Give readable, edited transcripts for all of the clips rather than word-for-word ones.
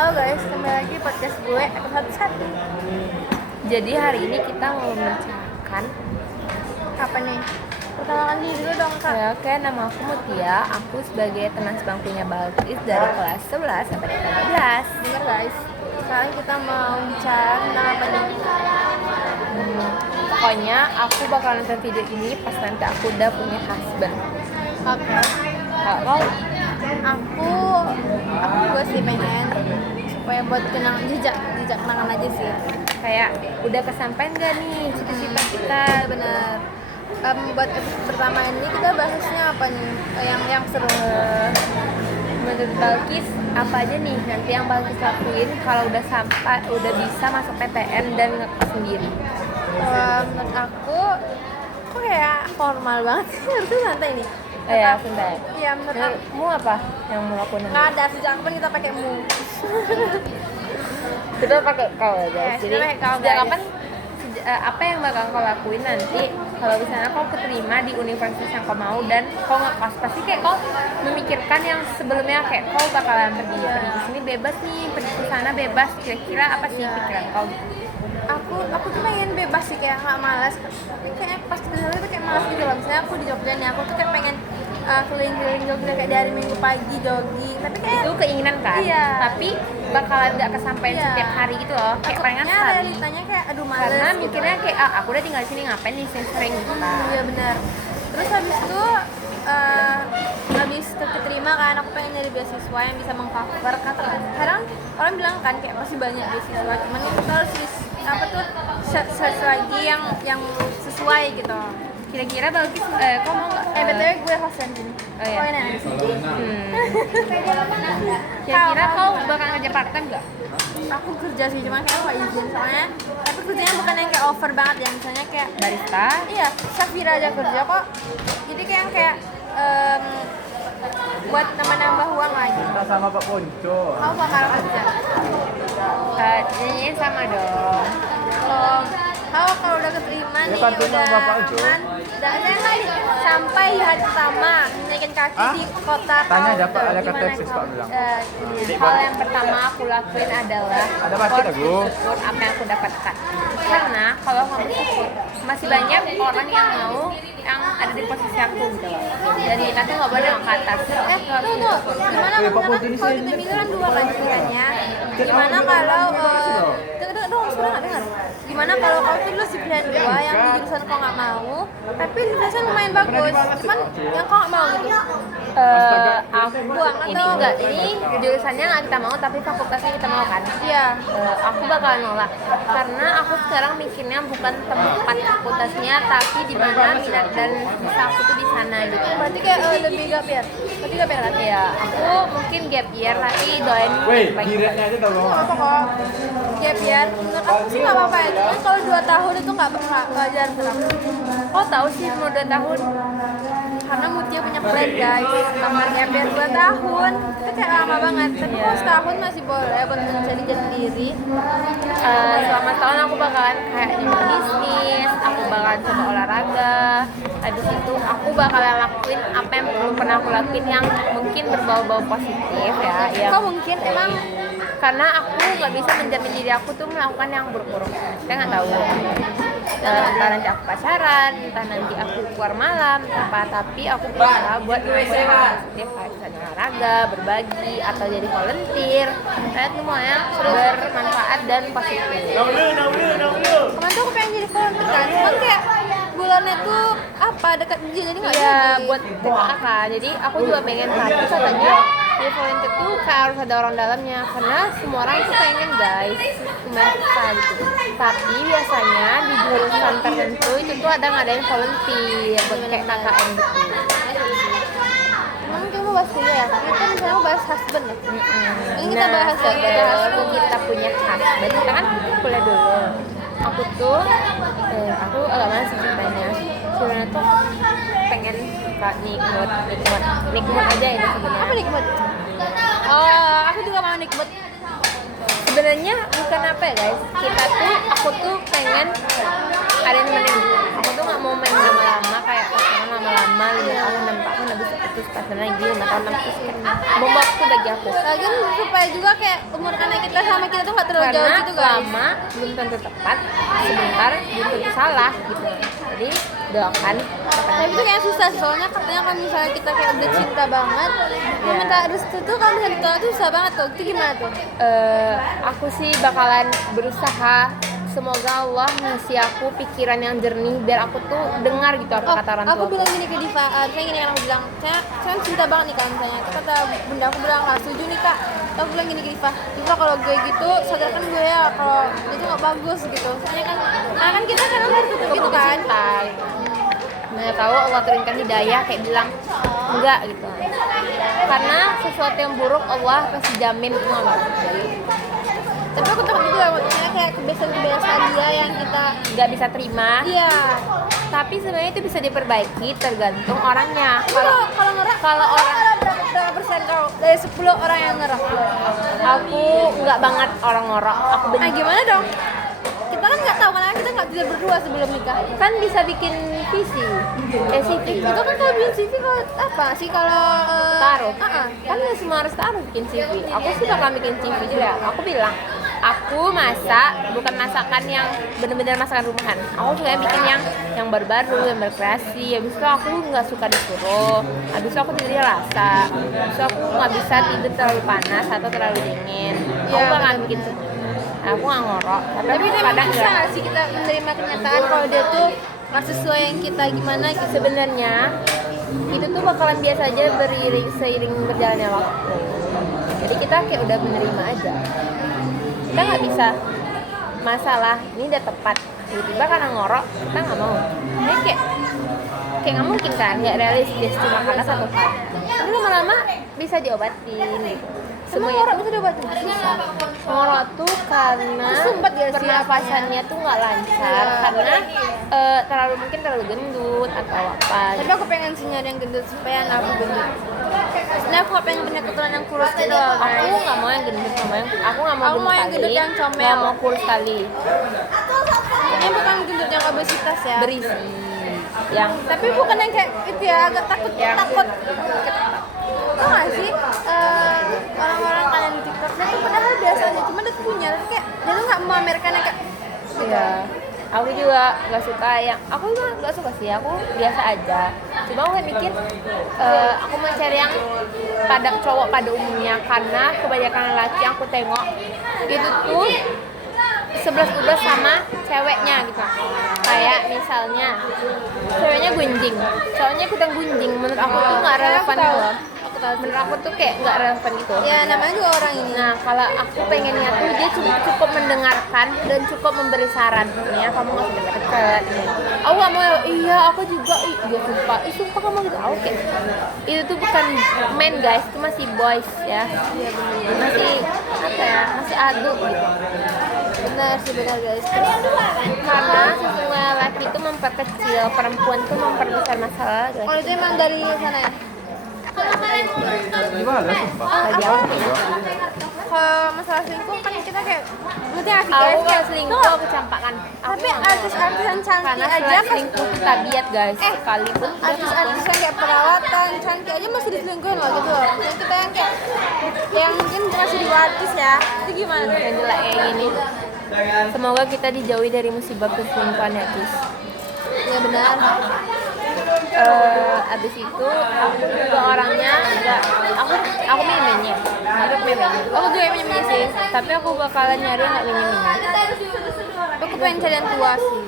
Halo guys, kembali lagi di podcast gue episode 1. Jadi hari ini kita mau membicarakan Apa nih? Perkenalkan diri dulu dong kak. ya, oke, nama aku Mutia. Aku sebagai teman sebangkunya Balkis dari kelas 11 sampai 13. Dengar guys, sekarang kita mau bicara tentang apa nih? Pokoknya aku bakal nonton video ini pas nanti aku udah punya husband. Oke. Kalau Aku juga sih pengen supaya buat jejak kenangan aja sih. kayak udah kesampaian gak nih cita-cita kita? Bener. Buat episode pertama ini kita bahasnya apa nih? Yang seru. Menurut Balkis apa aja nih nanti yang Balkis lakuin kalau udah bisa masuk PTN dan ngekos sendiri? Menurut aku kayak formal banget sih, harusnya santai nih. Ya, sebentar. Iya, menurut aku Menurutmu apa yang mau lakuin? nggak ada, sejak kapan kita pakai mu. Kita pakai kau ya Ya, guys. kita pakai kau, sejak guys. kapan apa yang bakal kau lakuin nanti kalau misalnya kau keterima di universitas yang kau mau dan kau ngekos, pasti kayak kau memikirkan yang sebelumnya kayak kau bakalan pergi ke sini bebas nih, pergi ke sana bebas. Kira-kira apa sih pikiran kau? Aku tuh pengen bebas sih, kayak nggak malas, tapi kayak pas di sana tuh kayak malas gitu loh. Misalnya aku di Jogja nih, aku tuh kayak pengen keliling-keliling Jogja kayak dari minggu pagi jogging, tapi kayak Itu keinginan kan? Iya. Tapi bakalan nggak kesampaian Iya. setiap hari gitu loh. Kayak palingan takutnya sekali. realitanya kayak aduh males Karena gitu. mikirnya kayak aku udah tinggal di sini ngapain nih sering gitu. Iya benar. Terus habis itu habis keterima kan, aku pengen nyari beasiswa yang bisa mengcover kata sekarang orang bilang kan kayak masih banyak beasiswa, cuman kita harus search lagi yang sesuai gitu. Kira-kira Balkis, kau mau nggak? BTW gue hostnya di sini. Oh iya. enak di sini. Kira-kira kau bakal kerja part time nggak? Aku kerja sih, cuma kayak nggak izin soalnya. Tapi kerjanya bukan yang kayak over banget ya, misalnya kayak Barista? iya, Syafira aja kerja kok. Jadi kayak buat nambah uang lah gitu. Kita sama Pak Ponco. Kamu bakal kerja. Nyanyiin sama dong. Kalau udah keterima nih, bantu udah sama Bapak aja. aman, udah ada nih sampai hari pertama menaikin kaki Hah? di kota Tanya kau ada Pak, gitu. ada Gimana KTP, kau? Pak bilang. Hal yang pertama aku lakuin adalah Ada basket aku. bersyukur apa yang aku dapatkan. Karena kalau nggak bersyukur, masih banyak orang yang mau yang ada di posisi aku gitu loh. Dan kita tuh nggak boleh nengok ke atas. Harus Tuh, bersyukur. gimana kalau kita milih kan dua kan pilihannya. Gimana kalau dengar dong, sudah nggak dengar? Gimana kalau kau tuh dulu si pilihan dua yang di jurusan kau nggak mau, tapi di jurusan lumayan bagus, cuman yang kau nggak mau gitu. Aku ini enggak, ini jurusannya nggak kita mau tapi fakultasnya kita mau kan. Iya. Aku bakal nolak karena aku sekarang mikirnya bukan tempat fakultasnya tapi di mana minat dan bisa aku tuh di sana gitu. Berarti kayak lebih gap ya? Berarti gap ya kan? Ya aku mungkin gap year tapi doain Weh, baik. giretnya aja tau Nggak apa kok. Gap year, menurut aku sih nggak apa-apa ya. Cuman kalau 2 tahun itu nggak jarang kenapa? Kok tahu sih mau 2 tahun? Karena Mutia punya plan guys, sama gap year 2 tahun itu kayak lama banget. Tapi kalau setahun masih boleh buat mencari jati diri. Selama setahun aku bakalan kayak nyemil bisnis, aku bakalan coba olahraga. Habis itu aku bakalan lakuin apa yang belum pernah aku lakuin yang mungkin berbau-bau positif ya. Yang Kok mungkin emang karena aku nggak bisa menjamin diri aku tuh melakukan yang buruk-buruk. Saya nggak tahu. Entah nanti aku pacaran, entah nanti aku keluar malam, apa. Tapi aku berusaha buat ngelakuin hal positif kayak misalnya olahraga, berbagi, atau jadi volunteer. Saya semuanya bermanfaat dan positif. kemarin tuh aku pengen jadi volunteer kan, cuman kayak bulannya tuh apa dekat ujian jadi nggak Iya, jadi. buat TKK. Jadi aku juga pengen tapi katanya di volunteer tuh kayak harus ada orang dalamnya karena semua orang tuh pengen guys membantu kita gitu. Tapi biasanya di jurusan tertentu itu tuh ada ngadain volunteer buat kayak KKN gitu. Emang kamu bahas kuliah ya? Tapi kan misalnya aku bahas husband ya? Ini kita bahas ya, sebelum kita punya husband, kita kan kuliah dulu. Aku tuh, aku agak mana sih ceritanya. Sebenarnya tuh pengen suka nikmat aja ini sebenarnya. apa nikmat? Oh, aku juga mau nikmat. Sebenarnya bukan apa ya guys, aku tuh pengen ada yang nemenin aku tuh nggak mau main lama-lama kayak pacaran lama-lama 5 tahun 6 tahun habis itu putus pacaran lagi 5 tahun 6 tahun bom waktu bagi aku Lagian supaya juga kayak umur anak kita sama kita tuh nggak terlalu jauh karena gitu guys. lama belum tentu tepat sebentar belum tentu salah gitu jadi doakan Tapi itu kayak susah soalnya katanya kalau misalnya kita kayak udah cinta banget, Ya. minta restu tuh kalau misalnya ditolak tuh susah banget tuh. Itu gimana tuh? Aku sih bakalan berusaha semoga Allah ngasih aku pikiran yang jernih biar aku tuh dengar gitu apa kata orang aku tua bilang gini ke Diva, saya gini yang aku bilang, saya cinta banget nih kalau misalnya kata bunda aku bilang nggak setuju nih kak. Aku bilang gini ke Diva, kalau gue gitu sadarkan gue ya kalau itu nggak bagus gitu. Soalnya kan kita kan tertutup gitu kan. cinta gitu. Nah tahu Allah turunkan hidayah kayak bilang enggak gitu karena sesuatu yang buruk Allah pasti jamin itu nggak bakal terjadi Tapi aku takut juga maksudnya kayak kebiasaan-kebiasaan dia yang kita nggak bisa terima iya. tapi sebenarnya itu bisa diperbaiki tergantung orangnya Kalau ngerak, kalau orang berapa persen kalau dari 10 orang yang ngerak? aku nggak banget orang ngorok aku benci Gimana dong? Kita kan nggak tahu karena kita nggak tidur berdua sebelum nikah. kan bisa bikin visi CV Itu kan kalau bikin CV kalau apa sih kalau taruh uh-uh. kan nggak semua harus taruh bikin CV aku sih bakal bikin CV juga aku bilang aku masak bukan masakan yang benar-benar masakan rumahan aku suka bikin yang baru-baru yang berkreasi habis itu aku nggak suka disuruh habis itu aku tidurnya rasa habis itu aku nggak bisa tidur terlalu panas atau terlalu dingin aku Iya, bakal betul. bikin semua aku nggak ngorok Tapi aku emang kadang bisa nggak nggak sih kita menerima kenyataan kalau dia tuh nggak sesuai yang kita gimana gitu? sebenarnya itu tuh bakalan biasa aja seiring berjalannya waktu jadi kita kayak udah menerima aja kita nggak bisa masalah ini udah tepat tiba-tiba karena ngorok kita nggak mau ini kayak nggak mungkin kan nggak realistis cuma karena satu hal tapi lama-lama bisa diobatin gitu. Semua Semuanya orang tuh bisa diobatin. ngorok tuh karena Kesumbat gak sih pernapasannya tuh nggak lancar Iya. karena mungkin terlalu gendut atau apa Tapi aku pengen sih nyari yang gendut supaya anak aku gendut. Nah aku nggak pengen punya keturunan yang kurus gitu loh, aku guys. nggak mau yang gendut aku nggak mau Aku mau yang kali, gendut yang comel. nggak mau kurus kali Ini bukan gendut yang obesitas ya. berisi yang Tapi bukan yang kayak itu ya agak takut Yang- takut. Tau gak sih orang-orang kan yang di TikTok dia tuh padahal biasa aja cuma dia tuh punya tapi kayak dia tuh nggak memamerkan yang kayak ya aku juga nggak suka aku juga nggak suka sih aku biasa aja cuma aku kayak mikir aku mau cari yang pada cowok pada umumnya karena kebanyakan laki yang aku tengok itu tuh 11-12 sama ceweknya gitu kayak misalnya ceweknya gunjing soalnya ikutan gunjing menurut aku tuh nggak relevan Aku tahu. gitu menurut aku tuh kayak nggak relevan gitu ya namanya juga orang ini. nah kalau aku pengennya tuh dia cukup mendengarkan dan cukup memberi saran ya kamu nggak usah deket-deket aku nggak mau iya aku juga dia sumpah kamu gitu aku kayak itu tuh bukan men guys itu masih boys ya masih apa ya masih adult gitu Benar sih benar guys. karena sesungguhnya laki itu memperkecil perempuan tuh memperbesar masalah guys Kalau itu emang dari sana ya. Gimana sumpah? Tadi aku kayak Kalau masalah selingkuh kan kita kayak berarti nggak sih aku guys nggak kayak selingkuh tuh, aku campakan tapi artis-artis yang cantik karena aja selain kan selingkuh itu tabiat guys sekalipun artis-artis yang kayak perawatan cantik aja masih diselingkuhin loh gitu loh. Yang kita yang kayak yang mungkin masih di artis ya. Itu gimana tuh? yang jelek kayak gini semoga kita dijauhi dari musibah perselingkuhan ya guys Ya benar. abis itu aku juga orangnya enggak aku meme-nya hidup meme-nya Aku juga yang punya sih. tapi aku bakalan nyari yang nggak meme-nya Aku pengen cari yang tua sih.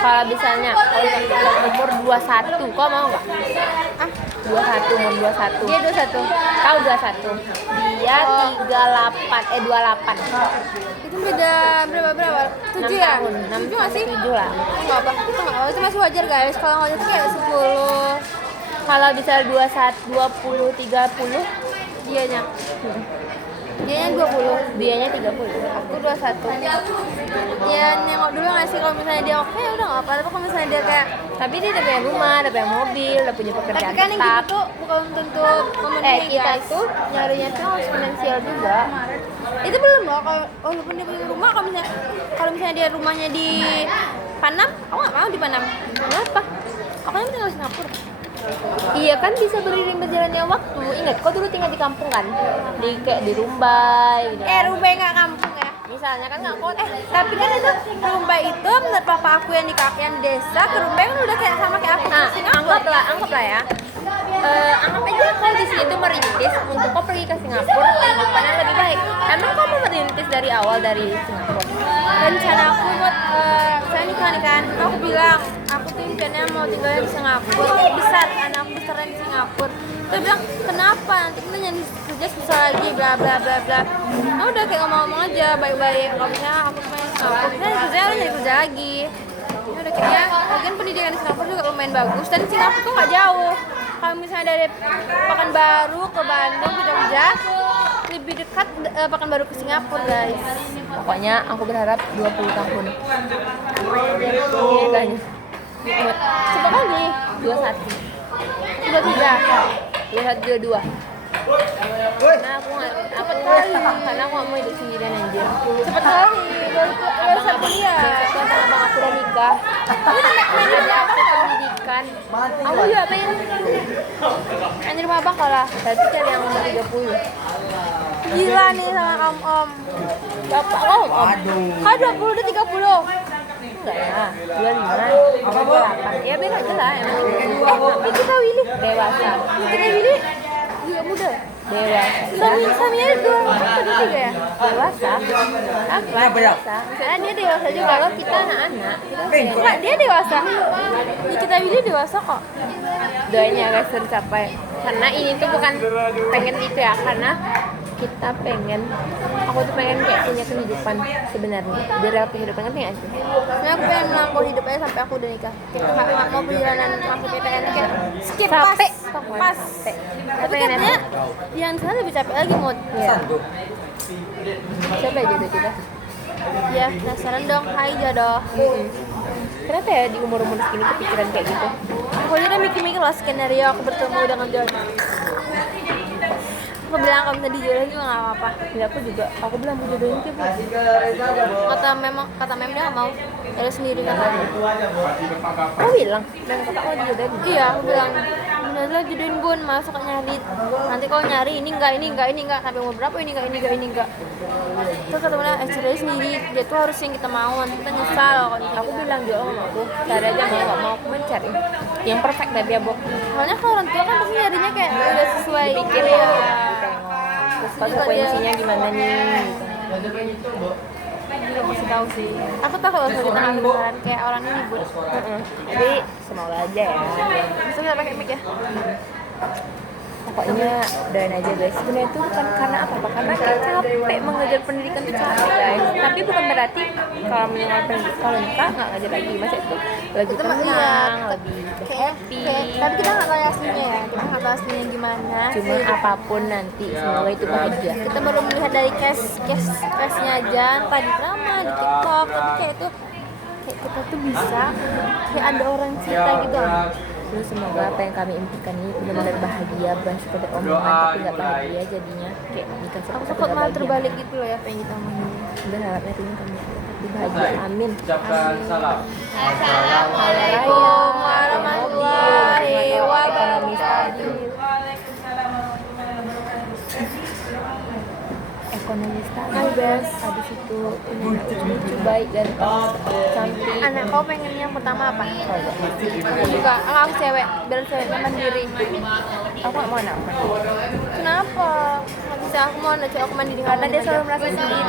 kalau misalnya kalau umur 21 kau mau nggak? Ah, 21 umur 21 dia 21. tahu 21 dia 28 Itu beda berapa? 7 6 ya? tahun 6 7 nggak sih? 7 lah Enggak apa. Itu enggak apa. Itu masih wajar guys. Kalau wajar tuh kayak 10 kalau bisa 21 20 30 dianya. Dianya 20. dianya 30 Aku 21. Ya nengok dulu nggak sih kalau misalnya dia oke udah nggak apa. Tapi kalau misalnya dia kayak tapi dia udah punya rumah, udah punya mobil, udah punya tapi pekerjaan kan yang tetap gitu tuh bukan tentu memenuhi kita guys. tuh nyarinya tuh harus finansial juga Itu belum loh, kalau walaupun dia punya rumah, kalau misalnya dia rumahnya di Panam, aku nggak mau di Panam. Kenapa? Aku kan tinggal di Singapura. Iya kan bisa beriring berjalannya waktu. Ingat, kau dulu tinggal di kampung kan? Kayak di Rumbai gitu. Rumbai nggak kampung ya. Misalnya kan nggak kota. Tapi kan itu Rumbai itu menurut papa aku yang di desa, ke Rumbai kan udah kayak sama kayak aku Nah, di Singapura. anggaplah ya. Anggap aja kau di sini tuh merintis untuk kau pergi ke Singapura kehidupan yang lebih baik. Emang kau mau merintis dari awal dari Singapura? Rencana aku buat saya nikah nih kan, aku bilang aku tuh impiannya mau tinggalnya di Singapura, besar anak aku besarnya di Singapura. Terus bilang kenapa nanti kita nyari kerja susah lagi bla bla bla bla. Nah udah kayak ngomong-ngomong aja baik-baik. Kalau misalnya aku pengen di Singapura, saya kerja harus nyari kerja lagi. Ya udah kayaknya bagian pendidikan di Singapura juga lumayan bagus dan Singapura tuh nggak jauh. Kalau misalnya dari Pekanbaru ke Bandung ke Jogja lebih dekat Pekanbaru ke Singapura guys. Pokoknya aku berharap 20 tahun. Kayaknya. Coba kali 21. 23. 22. Karena aku nggak mau hidup sendirian anjir. Cepet kali baru saya kuliah. Abang aku udah nikah. Ada aku pendidikan. Aku juga pengen. Anjir rumah abang kalah. Tapi cari yang umur 30. Gila nih sama kamu om. Bapak kau om. Kau 20 udah 30. Enggak ya. 25. Apa 28. Ya beda aja lah emang. Itu kau Willy. Dewasa. Kita Willy juga muda. Dewasa. Saminya 23 ya. Dewasa. Apa? Dewasa. Misalnya dia dewasa juga. Kalau kita anak-anak, kita Enggak, dia dewasa. Ya, kita Willy dewasa kok. doanya guys tercapai. Karena ini tuh bukan pengen gitu ya, karena kita pengen, aku tuh pengen kayak punya kehidupan sebenarnya di real kehidupan, ngerti nggak sih? Sebenarnya aku pengen melakukan hidup aja sampai aku udah nikah. Kayak nggak mau perjalanan masuk PTN kayak skip Capek. pas. Tapi katanya yang sana lebih capek lagi mod. Iya. Siapa ya jodoh kita? Ya, penasaran dong. Hai jodoh. Kenapa ya di umur-umur segini kepikiran kayak gitu? Aku udah mikir-mikir loh skenario aku bertemu dengan jodoh. Aku bilang kalau bisa dijodohin juga nggak apa-apa. Ya aku juga, aku bilang aku jodohin dia Bu. Kata mem dia nggak mau. Dia sendiri kata. Kau bilang, dan kata kau dijodohin. Iya, aku bilang benerlah jodohin bun, masa kok nyari. Nanti kalau nyari ini enggak sampai umur berapa ini enggak. Terus kata mana cerai sendiri, dia tuh harus yang kita mau, nanti kita nyesal kalau Aku bilang juga sama aku, cari aja mau gak mau aku mencari yang perfect dari dia Bok. soalnya kalau orang tua kan pasti nyarinya kayak udah sesuai Pikir ya. terus konsekuensinya gimana nih? Juga pasti tahu sih. Aku tahu kalau kita ngambil kayak orang ini bun. Tapi semoga aja ya. Bisa nggak pakai mic ya? Pokoknya doain aja guys. Sebenarnya itu bukan karena apa-apa, karena kita capek mengejar pendidikan itu capek guys. Tapi bukan berarti kalau mengejar pendidikan kalau nikah nggak ngajar lagi, masa itu lebih tenang, lebih happy. Tapi kita nggak tahu aslinya ya. Kita nggak tahu aslinya gimana. Cuma apapun nanti semoga itu bahagia. Kita baru melihat dari case-nya aja, entah di drama, di TikTok, tapi kayak itu kayak kita tuh bisa kayak ada orang cerita gitu. Terus semoga apa yang kami impikan ini benar-benar bahagia, bukan sekedar omongan tapi nggak bahagia jadinya kayak nikah Aku seperti takut malah terbalik gitu loh ya apa yang kita omongin. Berharapnya ini kami tapi bahagia, amin. Ucapkan salam. Assalamualaikum warahmatullahi Ekonomi wabarakatuh. stabil. Ekonomi stabil. Hai, Bes. Habis itu punya lucu baik dan cantik. Anak kau pengen yang pertama apa? Aku juga, aku cewek, biar ceweknya mandiri. Aku nggak mau anak. Kenapa? Nggak bisa, aku mau anak cewek aku mandiri. Karena dia aja. selalu merasa sendiri.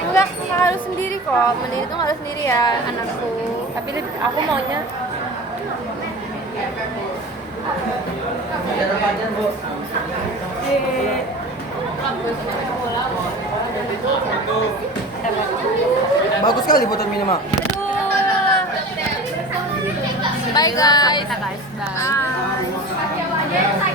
Enggak harus sendiri kok. Mandiri tuh nggak harus sendiri ya anakku. Tapi aku maunya Bagus sekali botol minimal. Bye guys. guys. Bye. Bye.